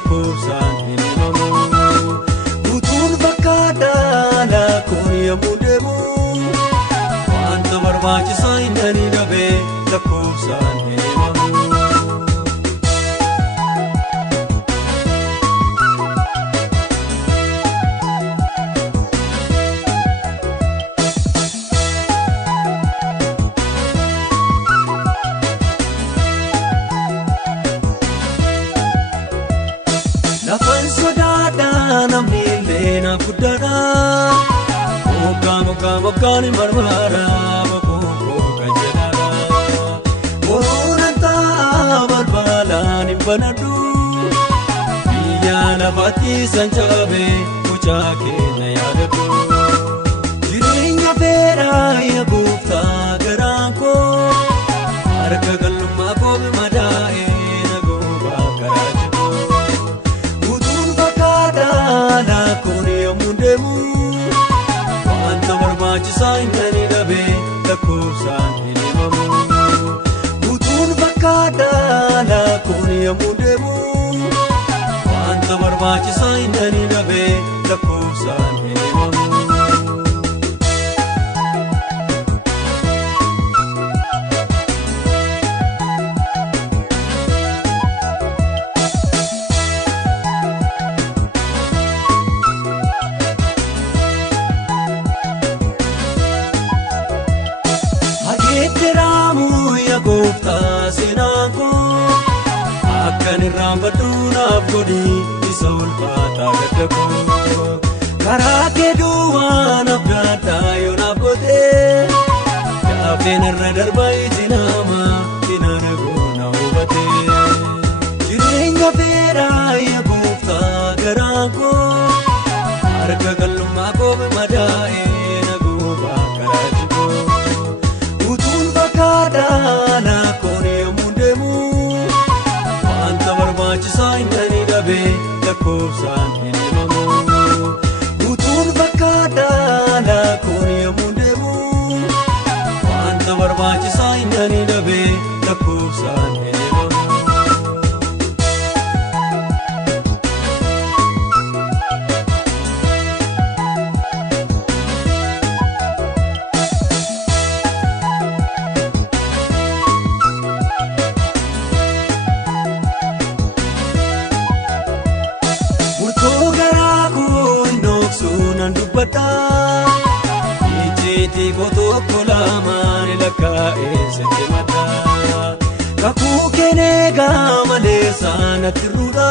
lakkoofsaan hin himamu. Guutuun fakkaataadha kun yommuu deemu wanta barbaachisaa hin dhabe lakkoofsaan hin himamu. Lafan sodaadhaa namni illee naaf guddaadha moggaan hin barbaada bokkoo kan jedhaadha. Boroon antaa balbalaan hin banadhu biyya lafaatti san cabee mucaa keenya yaadadhu. Jireenya feeraa yaa gooftaa garaan koo harka qal'ummaa koo madaa'ee nagoobaa garaa jiboo. Kun yommuu deemu wanta barbaachisaa hin dhabe lakkoofsaan hin himamu. Guutuun fakkaataadha kun yommuu deemu wanta barbaachisaa hin dhabe lakkoofsaan hin himamu. Gooftaa seenaan koo akkan irraan baduu naaf godhi isa ulfaataa gadda koo. Karaa kee duwwaa naaf gaadhaa yoo naaf gootee gaafeen irra darbaa iji namaa seenaan koo na hubatee. Jireenya feeraa yaa gooftaa garaan koo harka qal'ummaa koo madaa'ee nagoobaa garaa jiboo. Fakkaataadha kun yommuu deemu wanta barbaachisaa hin dhabe lakkoofsaan hin himamu. Guutuun fakkaataadha kun yommuu deemu wanta barbaachisaa hin dhabe lakkoofsaan hin himamu. Nan dubbadha ijjeetii koo tokko lamaan lakkaa'ee sitti madda. Kakuu keeneegaa malee saanatti ruudha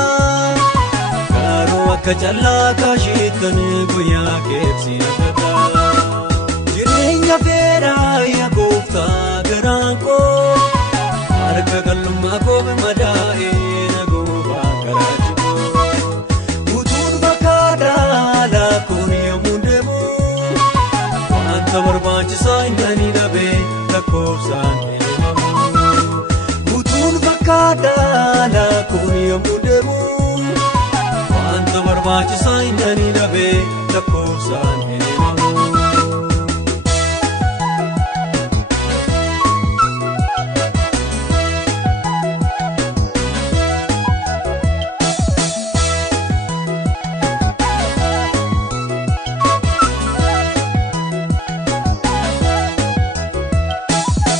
garuu akka callaa kaashiittan guyyaa keebsi nafadha. Jireenya feeraa yaa gooftaa garaan koo harka qal'ummaa koo madaa'ee nagoobaa garaa jiboo. Guutuun fakkaataadha kun yommuu deemu wanta barbaachisaa hin dhabe lakkoofsaan hin himamu. Guutuun fakkaataadha kun yommuu deemu wanta barbaachisaa hin dhabe lakkoofsaan hin himamu.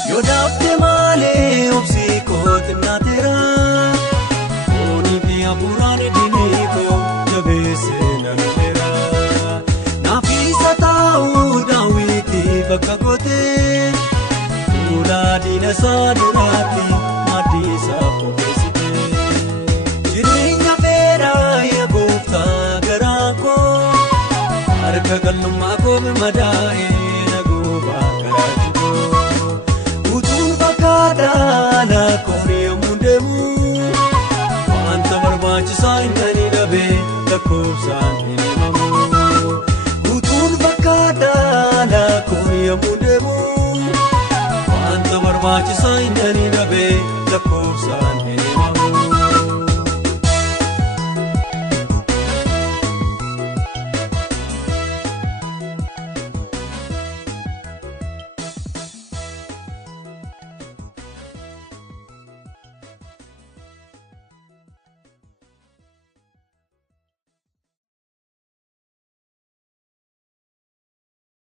Yoodafte malee obsi kooti naateera foonii fi hafuuraan diinii koo jabeessee nanateera. Naafisa taa'uu daawwitiif akka gootee fuula diina isaa duraatti maaddii isaa qopheessite. Jireenya feeraa yaa gooftaa garaan koo harka qal'ummaa koo madaa'ee nagoobaa garaa jiboo. Fakkaataadha kun yommuu deemu wanta barbaachisaa hin dhabe lakkoofsaan hin himamu. Guutuun fakkaataadha kun yommuu deemu wanta barbaachisaa hin dhabe lakkoofsaan